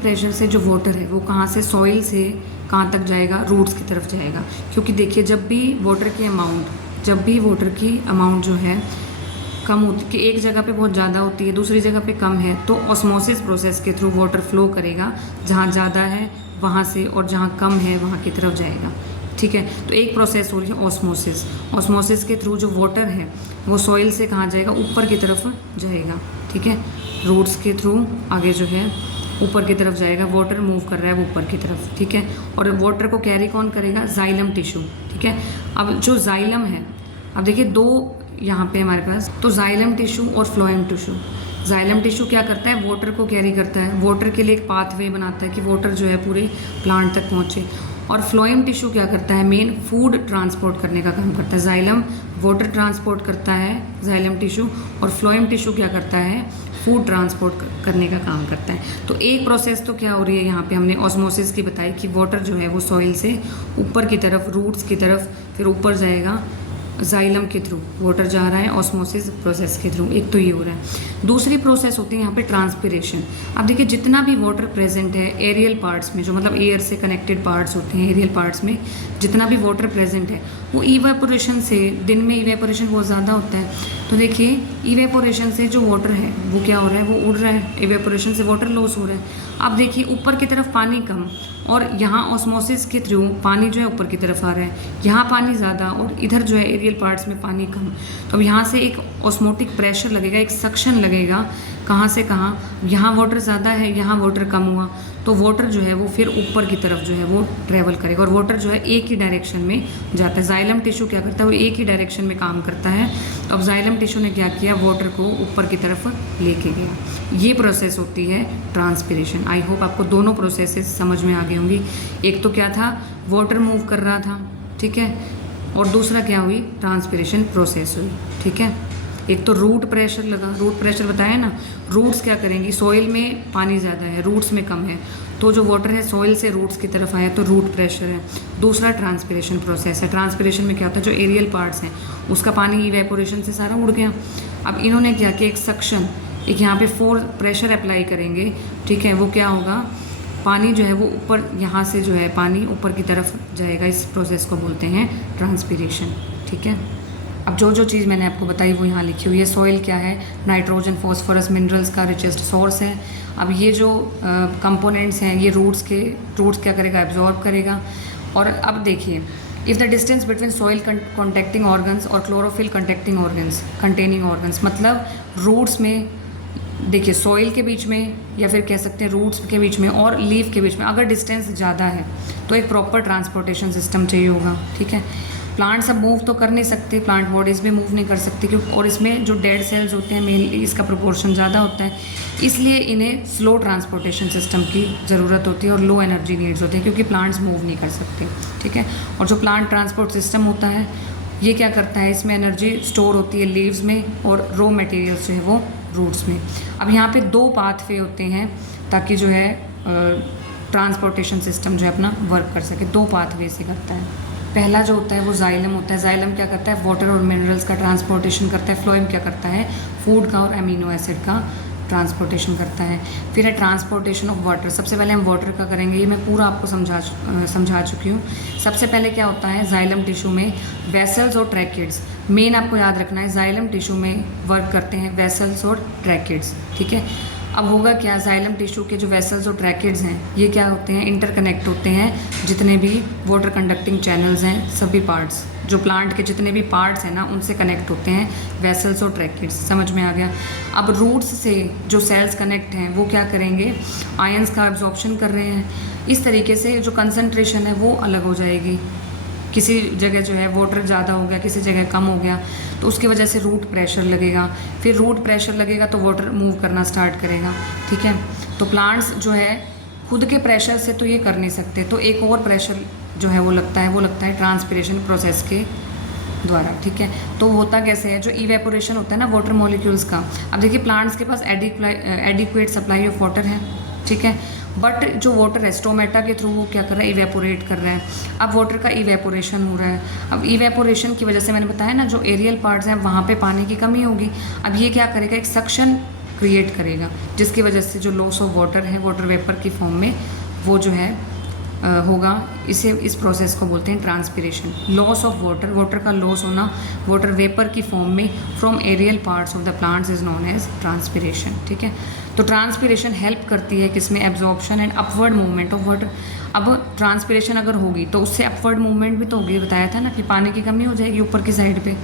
प्रेशर से जो वाटर है वो कहाँ से, सॉइल से कहाँ तक जाएगा, रूट्स की तरफ जाएगा। क्योंकि देखिए जब भी वाटर की अमाउंट जो है कम होती, कि एक जगह पे बहुत ज़्यादा होती है, दूसरी जगह पे कम है, तो ऑस्मोसिस प्रोसेस के थ्रू वाटर फ्लो करेगा, जहाँ ज़्यादा है वहाँ से और जहाँ कम है वहाँ की तरफ जाएगा। ठीक है, तो एक प्रोसेस हो रही है ऑस्मोसिस के थ्रू जो वाटर है वो सॉइल से कहाँ जाएगा, ऊपर की तरफ जाएगा। ठीक है, रूट्स के थ्रू आगे जो है ऊपर की तरफ जाएगा, वाटर मूव कर रहा है वो ऊपर की तरफ। ठीक है, और वाटर को कैरी कौन करेगा, जाइलम टिश्यू। ठीक है, अब जो जाइलम है, अब देखिए दो यहाँ पे हमारे पास, तो जाइलम टिश्यू और फ्लोएम टिश्यू। जाइलम टिश्यू क्या करता है, वाटर को कैरी करता है, वाटर के लिए एक पाथवे बनाता है कि वाटर जो है पूरे प्लांट तक पहुँचे। और फ्लोएम टिश्यू क्या करता है, मेन फूड ट्रांसपोर्ट करने का काम करता है। जाइलम वाटर ट्रांसपोर्ट करता है, जाइलम टिश्यू, और फ्लोएम टिश्यू क्या करता है, फूड ट्रांसपोर्ट करने का काम करता है। तो एक प्रोसेस तो क्या हो रही है यहाँ पे, हमने ऑस्मोसिस की बताई कि वाटर जो है वो सॉइल से ऊपर की तरफ, रूट्स की तरफ, फिर ऊपर जाएगा जाइलम के थ्रू, वाटर जा रहा है ऑस्मोसिस प्रोसेस के थ्रू। एक तो ये हो रहा है। दूसरी प्रोसेस होती है यहाँ पे ट्रांसपिरेशन। अब देखिए जितना भी वाटर प्रेजेंट है एरियल पार्ट्स में, जो मतलब एयर से कनेक्टेड पार्ट्स होते हैं, एरियल पार्ट्स में जितना भी वाटर प्रेजेंट है वो इवेपोरेशन से, दिन में इवेपोरेशन बहुत ज़्यादा होता है, तो देखिए इवेपोरेशन से जो वाटर है वो क्या हो रहा है, वो उड़ रहा है, इवेपोरेशन से वाटर लॉस हो रहा है। अब देखिए ऊपर की तरफ पानी कम, और यहाँ ऑस्मोसिस के थ्रू पानी जो है ऊपर की तरफ आ रहा है, यहाँ पानी ज़्यादा और इधर जो है एरियल पार्ट्स में पानी कम। तो अब यहाँ से एक ऑस्मोटिक प्रेशर लगेगा, एक सक्शन लगेगा, कहाँ से कहाँ, यहाँ वाटर ज़्यादा है, यहाँ वाटर कम हुआ, तो वाटर जो है वो फिर ऊपर की तरफ जो है वो ट्रैवल करेगा, और वाटर जो है एक ही डायरेक्शन में जाता है। जाइलम टिश्यू क्या करता है, वो एक ही डायरेक्शन में काम करता है। तो अब जाइलम टिश्यू ने क्या किया, वाटर को ऊपर की तरफ लेके गया। ये प्रोसेस होती है ट्रांसपिरेशन। आई होप आपको दोनों प्रोसेसेस समझ में आ गई होंगी। एक तो क्या था, वाटर मूव कर रहा था, ठीक है, और दूसरा क्या हुई, ट्रांसपिरेशन प्रोसेस हुई। ठीक है, एक तो रूट प्रेशर लगा, रूट प्रेशर बताया ना, रूट्स क्या करेंगी, सॉइल में पानी ज़्यादा है, रूट्स में कम है, तो जो वाटर है सॉइल से रूट्स की तरफ आया तो रूट प्रेशर है। दूसरा ट्रांसपिरेशन प्रोसेस है। ट्रांसपिरेशन में क्या होता है, जो एरियल पार्ट्स हैं उसका पानी इवेपोरेशन से सारा उड़ गया। अब इन्होंने क्या किया, एक सक्शन, एक यहाँ पे फोर्स प्रेशर अप्लाई करेंगे, ठीक है, वो क्या होगा, पानी जो है वो ऊपर, यहाँ से जो है पानी ऊपर की तरफ जाएगा। इस प्रोसेस को बोलते हैं ट्रांसपिरेशन, ठीक है। अब जो जो चीज़ मैंने आपको बताई वो यहाँ लिखी हुई है। सॉइल क्या है, नाइट्रोजन, फॉस्फोरस, मिनरल्स का रिचेस्ट सोर्स है। अब ये जो कंपोनेंट्स हैं ये रूट्स क्या करेगा, एब्जॉर्ब करेगा। और अब देखिए, if the distance between soil contacting organs और chlorophyll contacting organs containing organs, मतलब रूट्स में, देखिए सॉइल के बीच में या फिर कह सकते हैं रूट्स के बीच में और लीफ के बीच में अगर डिस्टेंस ज़्यादा है तो एक प्रॉपर ट्रांसपोर्टेशन सिस्टम चाहिए होगा, ठीक है। प्लांट्स अब मूव तो कर नहीं सकते, प्लांट बॉडीज़ भी मूव नहीं कर सकती क्योंकि, और इसमें जो डेड सेल्स होते हैं मेनली इसका प्रोपोर्शन ज़्यादा होता है, इसलिए इन्हें स्लो ट्रांसपोर्टेशन सिस्टम की ज़रूरत होती है और लो एनर्जी नीड्स होती है क्योंकि प्लांट्स मूव नहीं कर सकते, ठीक है। और जो प्लांट ट्रांसपोर्ट सिस्टम होता है ये क्या करता है, इसमें एनर्जी स्टोर होती है लीव्स में और रॉ मटेरियल्स जो है वो रूट्स में। अब यहाँ पे 2 पाथवे होते हैं ताकि जो है ट्रांसपोर्टेशन सिस्टम जो है अपना वर्क कर सके। 2 पाथवे से करता है। पहला जो होता है वो जाइलम होता है। जाइलम क्या करता है, वाटर और मिनरल्स का ट्रांसपोर्टेशन करता है। फ्लोएम क्या करता है, फूड का और अमीनो एसिड का ट्रांसपोर्टेशन करता है। फिर है ट्रांसपोर्टेशन ऑफ वाटर। सबसे पहले हम वाटर का करेंगे, ये मैं पूरा आपको समझा चुकी हूँ। सबसे पहले क्या होता है, जाइलम टिश्यू में वेसल्स और ट्रैकिड्स, मेन आपको याद रखना है, जाइलम टिश्यू में वर्क करते हैं वेसल्स और ट्रैकिड्स, ठीक है। अब होगा क्या, जाइलम टिश्यू के जो वेसल्स और ट्रैकिड्स हैं ये क्या होते हैं, इंटरकनेक्ट होते हैं जितने भी वाटर कंडक्टिंग चैनल्स हैं, सभी पार्ट्स, जो प्लांट के जितने भी पार्ट्स हैं ना उनसे कनेक्ट होते हैं वेसल्स और ट्रैकिड्स। समझ में आ गया। अब रूट्स से जो सेल्स कनेक्ट हैं वो क्या करेंगे, आयंस का एब्जॉर्प्शन कर रहे हैं। इस तरीके से जो कंसंट्रेशन है वो अलग हो जाएगी। किसी जगह जो है वाटर ज़्यादा हो गया, किसी जगह कम हो गया, तो उसकी वजह से रूट प्रेशर लगेगा। फिर रूट प्रेशर लगेगा तो वाटर मूव करना स्टार्ट करेगा, ठीक है। तो प्लांट्स जो है खुद के प्रेशर से तो ये कर नहीं सकते, तो एक और प्रेशर जो है वो लगता है ट्रांसपिरेशन प्रोसेस के द्वारा, ठीक है। तो होता कैसे है, जो इवेपोरेशन होता है ना वाटर मॉलिक्यूल्स का, अब देखिए प्लांट्स के पास एडिक्वेट सप्लाई ऑफ वाटर है, ठीक है, बट जो वाटर है स्टोमेटा के थ्रू वो क्या कर रहा है, इवेपोरेट कर रहा है। अब वाटर का इवेपोरेशन हो रहा है। अब इवेपोरेशन की वजह से मैंने बताया ना जो एरियल पार्ट्स हैं वहाँ पे पानी की कमी होगी। अब ये क्या करेगा, एक सक्शन क्रिएट करेगा जिसकी वजह से जो लॉस ऑफ वाटर है वाटर वेपर की फॉर्म में वो जो है होगा। इस प्रोसेस को बोलते हैं transpiration. Loss of water, water का लॉस होना वाटर वेपर की फॉर्म में from aerial parts of the plants is known as transpiration, ठीक है। तो ट्रांसपिरेशन हेल्प करती है किसमें, absorption and upward movement of water. अब ट्रांसपिरेशन अगर होगी तो उससे अपवर्ड मूवमेंट भी तो होगी, बताया था ना कि पानी की कमी हो जाएगी ऊपर की साइड पे,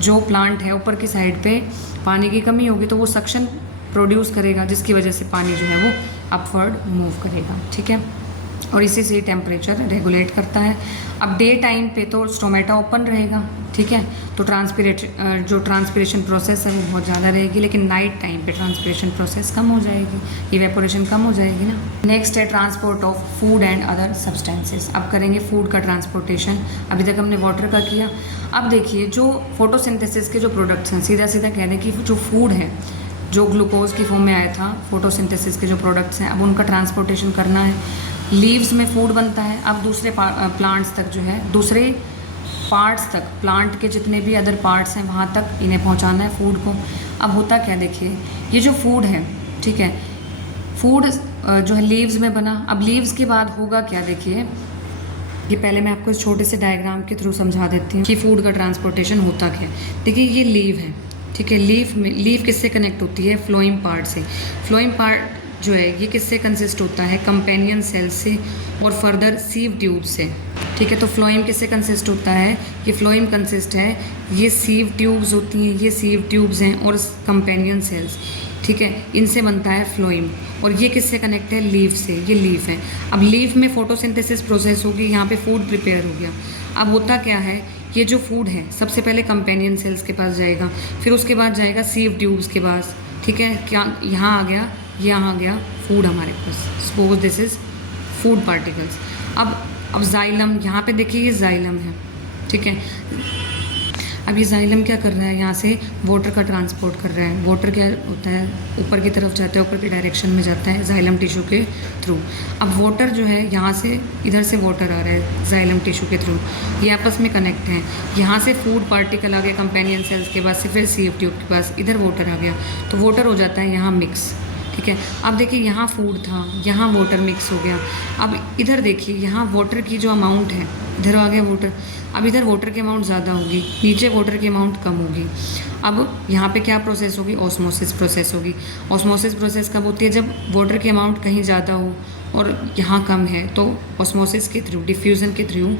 जो प्लांट है ऊपर की साइड पे पानी की कमी होगी तो वो सक्शन प्रोड्यूस करेगा जिसकी वजह से पानी जो है वो अपवर्ड मूव करेगा, ठीक है। और इसी से टेम्परेचर रेगुलेट करता है। अब डे टाइम पे तो स्टोमेटा ओपन रहेगा, ठीक है, तो जो ट्रांसपिरेशन प्रोसेस है वो बहुत ज़्यादा रहेगी, लेकिन नाइट टाइम पे ट्रांसपिरेशन प्रोसेस कम हो जाएगी, इवेपोरेशन कम हो जाएगी ना। नेक्स्ट है transport of food and other substances. अब करेंगे फूड का ट्रांसपोर्टेशन। अभी तक हमने वाटर का किया। अब देखिए जो फोटोसिंथेसिस के जो प्रोडक्ट्स हैं, सीधा सीधा कह दें कि जो फूड है जो ग्लूकोज की फॉर्म में आया था, फोटोसिंथेसिस के जो प्रोडक्ट्स हैं अब उनका ट्रांसपोर्टेशन करना है। लीव्स में फूड बनता है, अब दूसरे प्लांट्स तक जो है, दूसरे पार्ट्स तक, प्लांट के जितने भी अदर पार्ट्स हैं वहाँ तक इन्हें पहुँचाना है फूड को। अब होता क्या, देखिए ये जो फूड है, ठीक है, फूड जो है लीव्स में बना। अब लीव्स के बाद होगा क्या, देखिए ये पहले मैं आपको इस छोटे से डायग्राम के थ्रू समझा देती हूँ कि फूड का ट्रांसपोर्टेशन होता क्या है। देखिए ये लीव है, ठीक है, लीव किससे कनेक्ट होती है, फ्लोइम पार्ट से। फ्लोइम पार्ट जो है ये किससे कंसिस्ट होता है, कंपेनियन सेल से और फर्दर सीव ट्यूब से, ठीक है। तो फ्लोइम किससे कंसिस्ट होता है, ये फ्लोइम कंसिस्ट है, ये सीव ट्यूब्स होती हैं, ये सीव ट्यूब्स हैं और कंपेनियन सेल्स, ठीक है, इनसे बनता है फ्लोइम। और ये किससे कनेक्ट है, लीफ से, ये लीफ है। अब लीफ में फोटोसिंथेसिस प्रोसेस होगी, यहाँ पे फूड प्रिपेयर हो गया। अब होता क्या है, ये जो फूड है सबसे पहले कंपेनियन सेल्स के पास जाएगा, फिर उसके बाद जाएगा सीव ट्यूब्स के पास, ठीक है। क्या यहाँ आ गया, यहाँ आ गया फूड हमारे पास, suppose this is food particles. अब जाइलम, यहाँ पे देखिए ये जाइलम है, ठीक है। अब ये जाइलम क्या कर रहा है, यहाँ से वाटर का ट्रांसपोर्ट कर रहा है। वाटर क्या होता है, ऊपर की तरफ जाता है, ऊपर की डायरेक्शन में जाता है जाइलम टिश्यू के थ्रू। अब वाटर जो है यहाँ से, इधर से वाटर आ रहा है जाइलम टिश्यू के थ्रू, ये आपस में कनेक्ट हैं। यहाँ से फूड पार्टिकल आ गया कंपेनियन सेल्स के पास से, फिर सीव ट्यूब के पास, इधर वाटर आ गया, तो वाटर हो जाता है यहाँ मिक्स। ठीक है, अब देखिए यहाँ फूड था, यहाँ वाटर मिक्स हो गया। अब इधर देखिए, यहाँ वाटर की जो अमाउंट है, इधर आ गया वाटर। अब इधर वाटर की अमाउंट ज़्यादा होगी, नीचे वाटर की अमाउंट कम होगी। अब यहाँ पे क्या प्रोसेस होगी, ऑस्मोसिस प्रोसेस होगी। ऑस्मोसिस प्रोसेस कब होती है, जब वाटर की अमाउंट कहीं ज़्यादा हो और यहाँ कम है, तो ऑस्मोसिस के थ्रू, डिफ्यूज़न के थ्रू,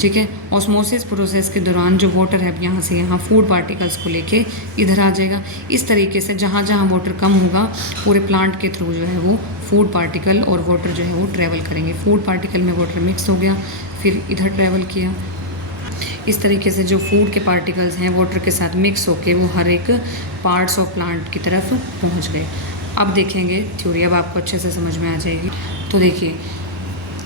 ठीक है, ऑस्मोसिस प्रोसेस के दौरान जो वाटर है यहाँ से यहाँ फूड पार्टिकल्स को लेके इधर आ जाएगा। इस तरीके से जहाँ जहाँ वाटर कम होगा, पूरे प्लांट के थ्रू जो है वो फूड पार्टिकल और वाटर जो है वो ट्रैवल करेंगे। फूड पार्टिकल में वाटर मिक्स हो गया, फिर इधर ट्रैवल किया। इस तरीके से जो फूड के पार्टिकल्स हैं वाटर के साथ मिक्स होके वो हर एक पार्ट्स ऑफ प्लांट की तरफ पहुँच गए। अब देखेंगे थ्योरी, अब आपको अच्छे से समझ में आ जाएगी। तो देखिए,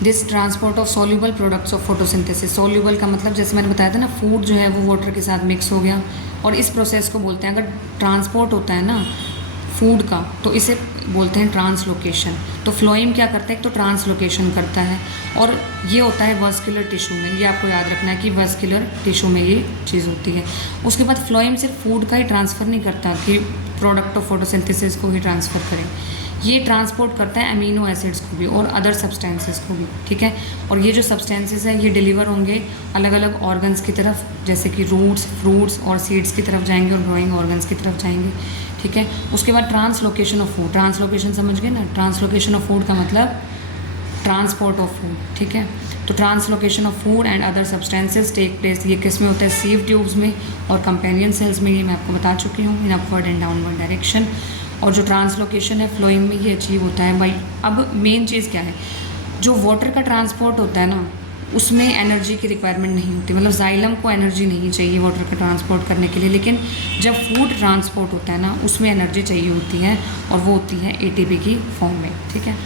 this transport of soluble products of photosynthesis. Soluble का मतलब जैसे मैंने बताया था ना, फूड जो है वो वाटर के साथ मिक्स हो गया, और इस प्रोसेस को बोलते हैं, अगर ट्रांसपोर्ट होता है ना फूड का, तो इसे बोलते हैं ट्रांसलोकेशन। तो फ्लोएम क्या करता है, एक तो ट्रांसलोकेशन करता है, और ये होता है वस्कुलर टिश्यू में। ये आपको याद रखना है कि वस्कुलर टिश्यू में ये चीज़ होती है। उसके बाद फ्लोएम सिर्फ फूड का ही ट्रांसफ़र नहीं करता कि प्रोडक्ट ऑफ फोटोसिंथेसिस को ही ट्रांसफ़र करें, ये ट्रांसपोर्ट करता है अमीनो एसिड्स को भी और अदर सब्सटेंसेस को भी। ठीक है, और ये जो सब्सटेंसेस है ये डिलीवर होंगे अलग अलग ऑर्गन्स की तरफ, जैसे कि रूट्स, फ्रूट्स और सीड्स की तरफ जाएंगे, और ग्रोइंग ऑर्गन्स की तरफ जाएंगे। ठीक है, उसके बाद ट्रांसलोकेशन ऑफ फूड। ट्रांसलोकेशन समझ गए ना, ट्रांसलोकेशन ऑफ फूड का मतलब ट्रांसपोर्ट ऑफ फूड। ठीक है, तो translocation of food and other substances take place, ये किस में होता है, सीव ट्यूब्स में और कंपेनियन सेल्स में। ये मैं आपको बता चुकी हूँ, in upward and downward direction. और जो ट्रांसलोकेशन है फ्लोइंग में ये अचीव होता है भाई। अब मेन चीज़ क्या है, जो वाटर का ट्रांसपोर्ट होता है ना, उसमें एनर्जी की रिक्वायरमेंट नहीं होती, मतलब जाइलम को एनर्जी नहीं चाहिए वाटर का ट्रांसपोर्ट करने के लिए। लेकिन जब फूड ट्रांसपोर्ट होता है ना, उसमें एनर्जी चाहिए होती है, और वो होती है एटीपी की फॉर्म में। ठीक है,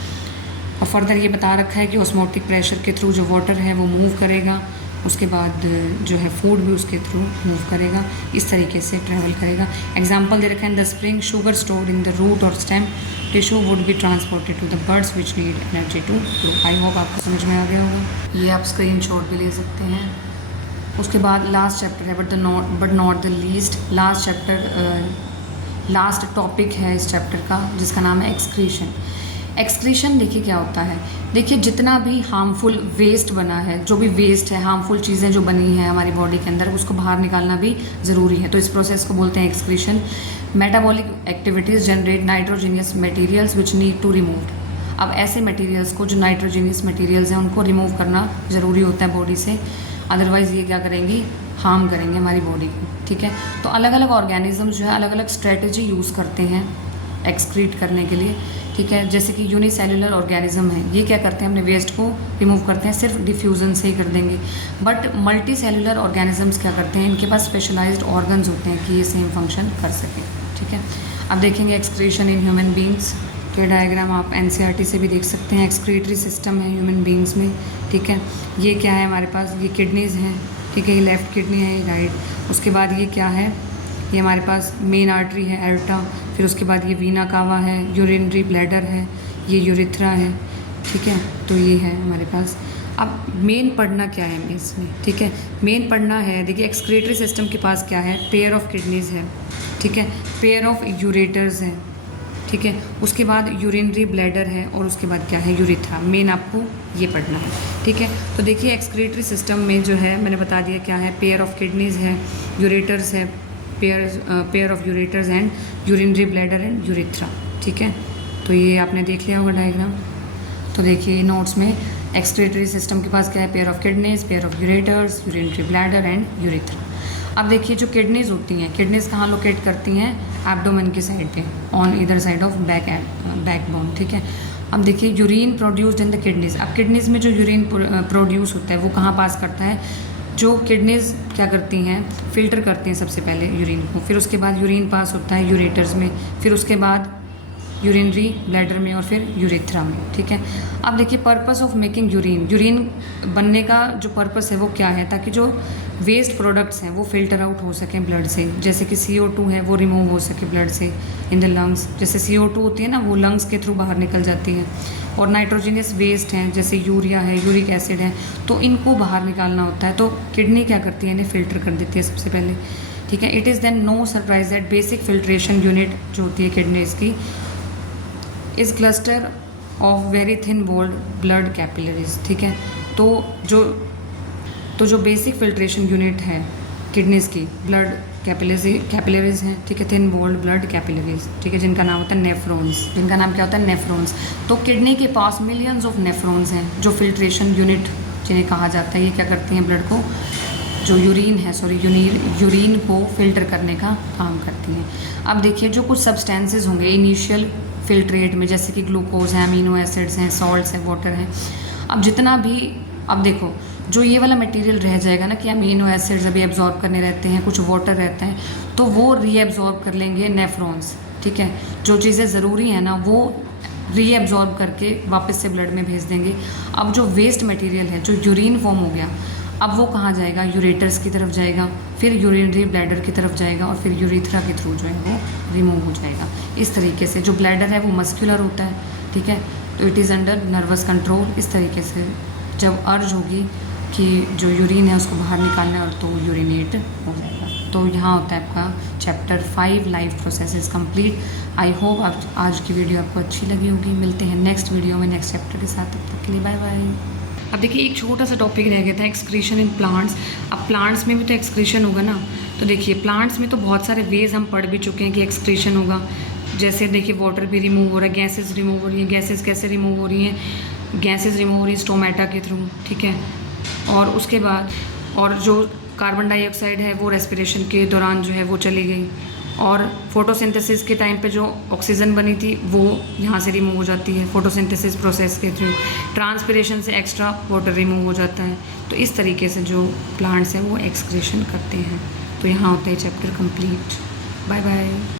और फर्दर ये बता रखा है कि ऑस्मोटिक प्रेशर के थ्रू जो वाटर है वो मूव करेगा, उसके बाद जो है फूड भी उसके थ्रू मूव करेगा, इस तरीके से ट्रैवल करेगा। एग्जांपल दे रखा है, in the spring sugar stored in the root और stem tissue would be transported to the birds which need energy to grow. I hope आपको समझ में आ गया होगा। ये आप स्क्रीनशॉट भी ले सकते हैं। उसके बाद लास्ट चैप्टर है, but not the least, last chapter, last topic है इस चैप्टर का, जिसका नाम है एक्सक्रीशन। एक्सक्रीशन देखिए क्या होता है, देखिए जितना भी हार्मफुल वेस्ट बना है, जो भी वेस्ट है, हार्मफुल चीज़ें जो बनी है हमारी बॉडी के अंदर, उसको बाहर निकालना भी ज़रूरी है। तो इस प्रोसेस को बोलते हैं excretion. Metabolic activities generate nitrogenous materials which need to remove. अब ऐसे मटेरियल्स को, जो नाइट्रोजीनियस मटेरियल्स हैं, उनको रिमूव करना ज़रूरी होता है बॉडी से, अदरवाइज़ ये क्या करेंगी, हार्म करेंगे हमारी बॉडी को। ठीक है, तो अलग अलग ऑर्गेनिज्म जो है अलग अलग स्ट्रेटजी यूज़ करते हैं एक्सक्रीट करने के लिए। ठीक है, जैसे कि यूनिसेलुलर ऑर्गेनिज्म है, ये क्या करते हैं, अपने वेस्ट को रिमूव करते हैं, सिर्फ डिफ्यूज़न से ही कर देंगे। बट मल्टी सेलुलर ऑर्गेनिजम्स क्या करते हैं, इनके पास स्पेशलाइज्ड ऑर्गन्स होते हैं कि ये सेम फंक्शन कर सकें। ठीक है, अब देखेंगे एक्सक्रीशन इन ह्यूमन बींग्स के डायग्राम आप एनसीईआरटी से भी देख सकते हैं। एक्सक्रीटरी सिस्टम है ह्यूमन बींग्स में। ठीक है, ये क्या है हमारे पास, ये किडनीज़ हैं। ठीक है, ये लेफ़्ट किडनी है, ये राइट। उसके बाद ये क्या है, ये हमारे पास मेन आर्टरी है एर्टा, फिर उसके बाद ये वीना कावा है, यूरिनरी ब्लैडर है, ये यूरिथ्रा है। ठीक है, तो ये है हमारे पास। अब मेन पढ़ना क्या है इसमें, ठीक है, मेन पढ़ना है, देखिए एक्सक्रीटरी सिस्टम के पास क्या है, पेयर ऑफ किडनीज़ है। ठीक है, पेयर ऑफ यूरेटर्स है। ठीक है, उसके बाद यूरिनरी ब्लैडर है, और उसके बाद क्या है, यूरिथ्रा। मेन आपको ये पढ़ना है। ठीक है, तो देखिए एक्सक्रीटरी सिस्टम में जो है मैंने बता दिया क्या है, पेयर ऑफ किडनीज़ है, यूरेटर्स है, pair of ureters and urinary bladder and urethra. ठीक है, तो ये आपने देख लिया होगा डायग्राम। तो देखिए नोट्स में एक्सक्रीटरी सिस्टम के पास क्या है, pair of kidneys, pair of ureters, urinary bladder and urethra. अब देखिए जो किडनीज होती हैं, किडनीज कहाँ लोकेट करती हैं, एब्डोमेन की साइड पे, ऑन इधर साइड ऑफ बैक बोन। ठीक है, अब देखिए urine produced in the kidneys. अब किडनीज में जो यूरिन प्रोड्यूस होता है वो कहाँ पास करता है, जो किडनीज क्या करती हैं, फिल्टर करती हैं सबसे पहले यूरिन को, फिर उसके बाद यूरिन पास होता है यूरेटर्स में, फिर उसके बाद यूरिनरी ब्लैडर में और फिर यूरेथ्रा में, ठीक है। अब देखिए पर्पस ऑफ मेकिंग यूरिन बनने का जो पर्पस है वो क्या है, ताकि जो वेस्ट प्रोडक्ट्स हैं वो फिल्टर आउट हो सकें ब्लड से, जैसे कि CO2 है वो रिमूव हो सके ब्लड से इन द लंग्स, जैसे CO2 होती है ना वो लंग्स के थ्रू बाहर निकल जाती है, और नाइट्रोजनियस वेस्ट हैं जैसे यूरिया है, यूरिक एसिड है, तो इनको बाहर निकालना होता है, तो किडनी क्या करती है, इन्हें फिल्टर कर देती है सबसे पहले, ठीक है। It is then no surprise that basic filtration unit जो होती है किडनीज की is cluster of very thin walled blood capillaries, ठीक है। तो जो बेसिक फिल्ट्रेशन यूनिट है किडनीज की ब्लड कैपिलरीज हैं, ठीक है, थिन वॉल्ड ब्लड कैपिलरीज, ठीक है, जिनका नाम होता है नेफ्रॉन्स, जिनका नाम क्या होता है नेफ्रॉन्स। तो किडनी के पास मिलियंस ऑफ नेफ्रॉन्स हैं जो फिल्ट्रेशन यूनिट जिन्हें कहा जाता है, ये क्या करते हैं ब्लड को जो यूरिन को फिल्टर करने का काम करती हैं। अब देखिए जो कुछ सब्सटेंसेस होंगे इनिशियल फिल्ट्रेट में, जैसे कि ग्लूकोज है, अमीनो एसिड्स हैं, सॉल्ट्स हैं, वाटर हैं, अब जितना भी, अब देखो जो ये वाला मटेरियल रह जाएगा ना कि अमीनो एसिड्स अभी एब्जॉर्ब करने रहते हैं, कुछ वाटर रहता है, तो वो रीएब्जॉर्ब कर लेंगे नेफ्रॉन्स, ठीक है। जो चीज़ें ज़रूरी हैं ना वो रीएब्जॉर्ब करके वापस से ब्लड में भेज देंगे। अब जो वेस्ट मटेरियल है, जो यूरिन फॉर्म हो गया, अब वो कहाँ जाएगा, यूरेटर्स की तरफ जाएगा, फिर यूरिनरी ब्लैडर की तरफ जाएगा, और फिर यूरेथ्रा के थ्रू जो है वो रिमूव हो जाएगा। इस तरीके से जो ब्लैडर है वो मस्कुलर होता है, ठीक है, तो it is under nervous control. इस तरीके से जब अर्ज होगी कि जो यूरिन है उसको बाहर निकालना है, और तो यूरिनेट हो जाएगा। तो यहाँ होता है आपका chapter 5 life processes complete. I hope आज की वीडियो आपको अच्छी लगी होगी। मिलते हैं नेक्स्ट वीडियो में नेक्स्ट चैप्टर के साथ, तब तक के लिए बाय बाय। अब देखिए एक छोटा सा टॉपिक रह गया था, एक्सक्रीशन इन प्लांट्स। अब प्लांट्स में भी तो एक्सक्रीशन होगा ना, तो देखिए प्लांट्स में तो बहुत सारे वेज हम पढ़ भी चुके हैं कि एक्सक्रीशन होगा। जैसे देखिए वाटर भी रिमूव हो रहा है, गैसेस रिमूव हो रही हैं। गैसेस कैसे रिमूव हो रही हैं, गैसेस रिमूव हो रही है स्टोमेटा के थ्रू, ठीक है। और उसके बाद और जो कार्बन डाइऑक्साइड है वो रेस्पिरेशन के दौरान जो है वो चली गई, और फोटोसिंथेसिस के टाइम पे जो ऑक्सीजन बनी थी वो यहाँ से रिमूव हो जाती है फोटोसिंथेसिस प्रोसेस के थ्रू। ट्रांसपिरेशन से एक्स्ट्रा वाटर रिमूव हो जाता है। तो इस तरीके से जो प्लांट्स हैं वो एक्सक्रीशन करते हैं। तो यहाँ होता है चैप्टर कंप्लीट। Bye bye.